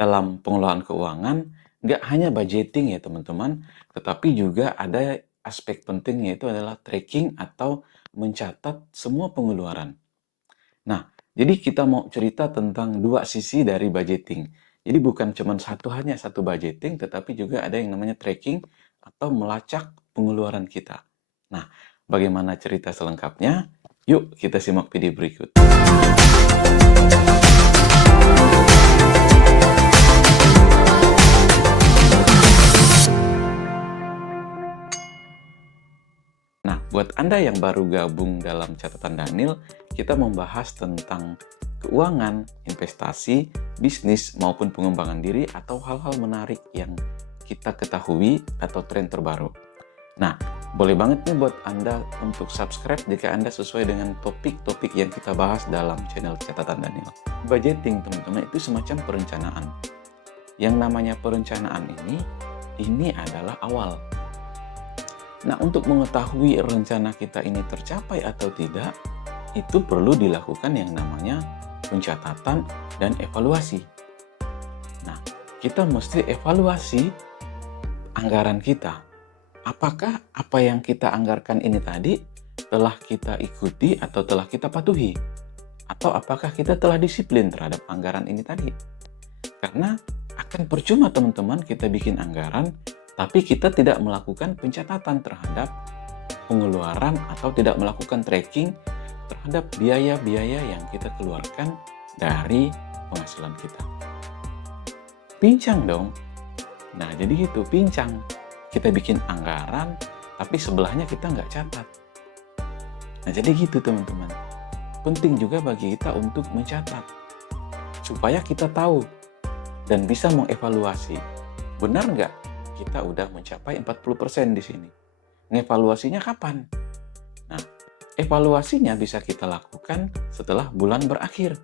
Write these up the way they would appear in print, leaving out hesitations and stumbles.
dalam pengelolaan keuangan nggak hanya budgeting ya teman-teman, tetapi juga ada aspek penting yaitu adalah tracking atau mencatat semua pengeluaran. Nah, jadi kita mau cerita tentang dua sisi dari budgeting. Jadi bukan cuma hanya satu budgeting, tetapi juga ada yang namanya tracking atau melacak pengeluaran kita. Nah, bagaimana cerita selengkapnya? Yuk kita simak video berikut. Nah, buat Anda yang baru gabung dalam catatan Daniel, kita membahas tentang keuangan, investasi, bisnis, maupun pengembangan diri atau hal-hal menarik yang kita ketahui atau tren terbaru. Nah, boleh banget nih buat Anda untuk subscribe jika Anda sesuai dengan topik-topik yang kita bahas dalam channel catatan Daniel. Budgeting, teman-teman, itu semacam perencanaan. Yang namanya perencanaan ini adalah awal. Nah, untuk mengetahui rencana kita ini tercapai atau tidak, itu perlu dilakukan yang namanya pencatatan dan evaluasi. Nah, kita mesti evaluasi anggaran kita. Apakah apa yang kita anggarkan ini tadi telah kita ikuti atau telah kita patuhi? Atau apakah kita telah disiplin terhadap anggaran ini tadi? Karena akan percuma teman-teman kita bikin anggaran, tapi kita tidak melakukan pencatatan terhadap pengeluaran atau tidak melakukan tracking terhadap biaya-biaya yang kita keluarkan dari penghasilan kita. Pincang dong. Nah, jadi gitu, pincang. Kita bikin anggaran, tapi sebelahnya kita nggak catat. Nah, jadi gitu teman-teman. Penting juga bagi kita untuk mencatat. Supaya kita tahu dan bisa mengevaluasi. Benar nggak kita udah mencapai 40% di sini? Ngevaluasinya kapan? Nah, evaluasinya bisa kita lakukan setelah bulan berakhir.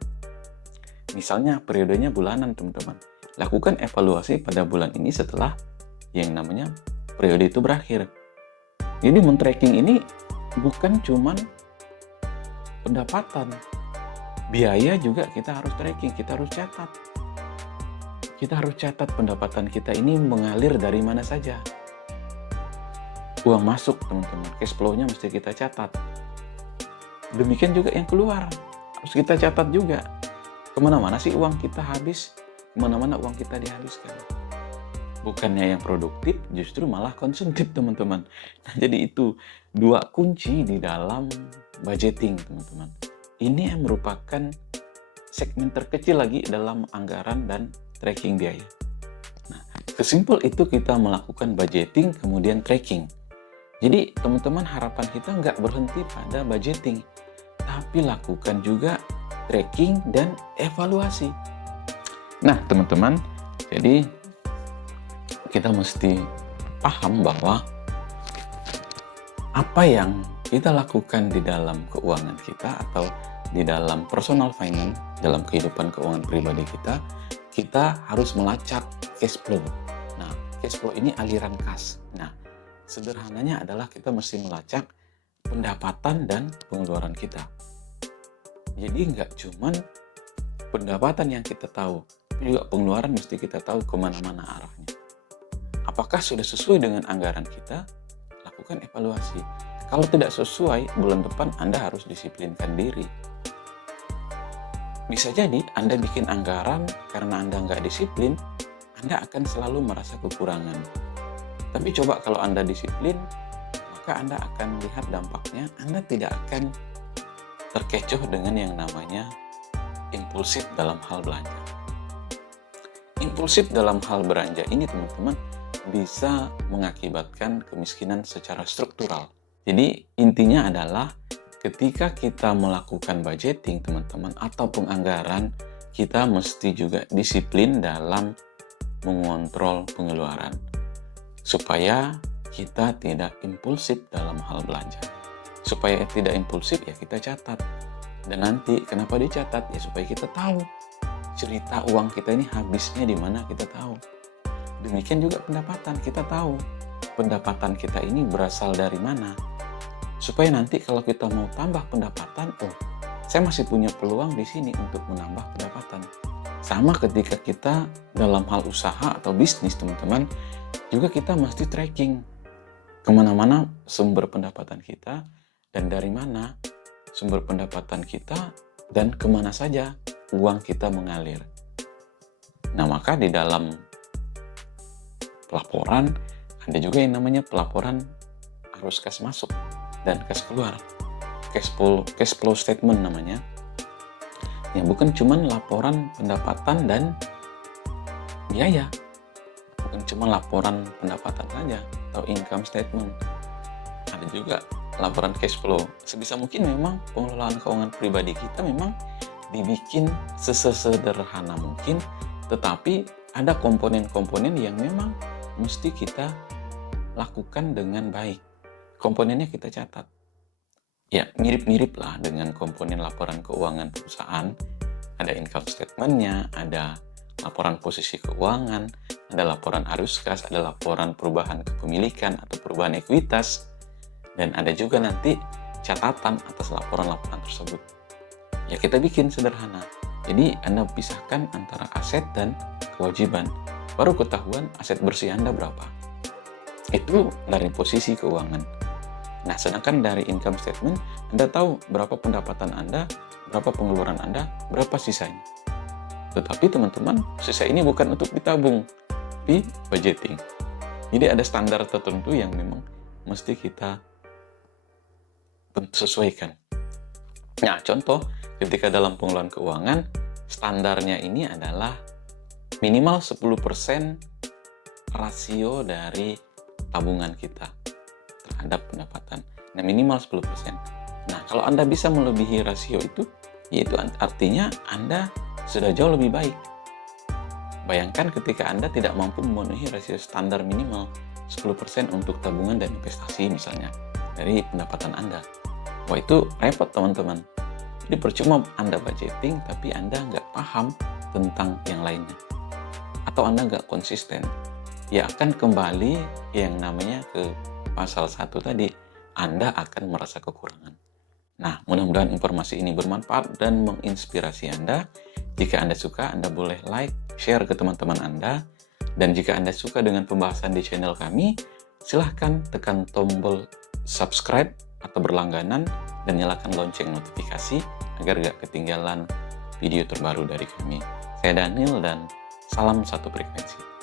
Misalnya periodenya bulanan teman-teman. Lakukan evaluasi pada bulan ini setelah yang namanya periode itu berakhir. Jadi men-tracking ini bukan cuman pendapatan. Biaya juga kita harus tracking, kita harus catat. Kita harus catat pendapatan kita ini mengalir dari mana saja. Uang masuk teman-teman, cash flow-nya mesti kita catat. Demikian juga yang keluar, harus kita catat juga. Kemana-mana sih uang kita habis, kemana-mana uang kita dihabiskan. Bukannya yang produktif, justru malah konsumtif teman-teman. Nah, jadi itu dua kunci di dalam budgeting teman-teman. Ini yang merupakan segmen terkecil lagi dalam anggaran dan tracking biaya. Nah, sesimpel itu kita melakukan budgeting kemudian tracking. Jadi teman-teman harapan kita nggak berhenti pada budgeting, tapi lakukan juga tracking dan evaluasi. Nah teman-teman, jadi kita mesti paham bahwa apa yang kita lakukan di dalam keuangan kita atau di dalam personal finance, dalam kehidupan keuangan pribadi kita harus melacak cash flow. Nah, cash flow ini aliran kas. Nah, sederhananya adalah kita mesti melacak pendapatan dan pengeluaran kita. Jadi nggak cuman pendapatan yang kita tahu, tapi juga pengeluaran mesti kita tahu kemana-mana arahnya. Apakah sudah sesuai dengan anggaran kita? Lakukan evaluasi. Kalau tidak sesuai, bulan depan Anda harus disiplinkan diri. Bisa jadi Anda bikin anggaran karena Anda nggak disiplin, Anda akan selalu merasa kekurangan. Tapi coba kalau Anda disiplin, maka Anda akan lihat dampaknya. Anda tidak akan terkecoh dengan yang namanya impulsif dalam hal belanja. Impulsif dalam hal belanja ini teman-teman bisa mengakibatkan kemiskinan secara struktural. Jadi intinya adalah ketika kita melakukan budgeting teman-teman atau penganggaran, kita mesti juga disiplin dalam mengontrol pengeluaran supaya kita tidak impulsif dalam hal belanja. Supaya tidak impulsif ya kita catat. Dan nanti kenapa dicatat? Ya supaya kita tahu cerita uang kita ini habisnya di mana, kita tahu. Demikian juga pendapatan, kita tahu pendapatan kita ini berasal dari mana. Supaya nanti kalau kita mau tambah pendapatan, saya masih punya peluang di sini untuk menambah pendapatan. Sama ketika kita dalam hal usaha atau bisnis, teman-teman, juga kita mesti tracking kemana-mana sumber pendapatan kita, dan dari mana sumber pendapatan kita, dan kemana saja uang kita mengalir. Nah, maka di dalam pelaporan ada juga yang namanya pelaporan arus kas masuk dan kas keluar, cash flow statement namanya. Ya, bukan cuman laporan pendapatan dan biaya, bukan cuma laporan pendapatan saja atau income statement, ada juga laporan cash flow. Sebisa mungkin memang pengelolaan keuangan pribadi kita memang dibikin sesederhana mungkin, tetapi ada komponen-komponen yang memang mesti kita lakukan dengan baik. Komponennya kita catat. Ya, mirip-mirip lah dengan komponen laporan keuangan perusahaan. Ada income statement-nya, ada laporan posisi keuangan, ada laporan arus kas, ada laporan perubahan kepemilikan atau perubahan ekuitas, dan ada juga nanti catatan atas laporan-laporan tersebut. Ya, kita bikin sederhana. Jadi, Anda pisahkan antara aset dan kewajiban. Baru ketahuan aset bersih Anda berapa. Itu dari posisi keuangan. Nah, sedangkan dari income statement, Anda tahu berapa pendapatan Anda, berapa pengeluaran Anda, berapa sisanya. Tetapi teman-teman, sisa ini bukan untuk ditabung, tapi budgeting. Jadi ada standar tertentu yang memang mesti kita sesuaikan. Nah, contoh, ketika dalam pengelolaan keuangan, standarnya ini adalah minimal 10% rasio dari tabungan kita terhadap pendapatan. Nah, minimal 10%. Nah, kalau Anda bisa melebihi rasio itu, yaitu artinya Anda sudah jauh lebih baik. Bayangkan ketika Anda tidak mampu memenuhi rasio standar minimal 10% untuk tabungan dan investasi misalnya dari pendapatan Anda. Wah, itu repot teman-teman. Jadi percuma Anda budgeting tapi Anda nggak paham tentang yang lainnya. Atau Anda nggak konsisten. Ya akan kembali yang namanya ke pasal 1 tadi, Anda akan merasa kekurangan. Nah, mudah-mudahan informasi ini bermanfaat dan menginspirasi Anda. Jika Anda suka, Anda boleh like, share ke teman-teman Anda. Dan jika Anda suka dengan pembahasan di channel kami, silahkan tekan tombol subscribe atau berlangganan dan nyalakan lonceng notifikasi agar gak ketinggalan video terbaru dari kami. Saya Daniel dan salam satu frekuensi.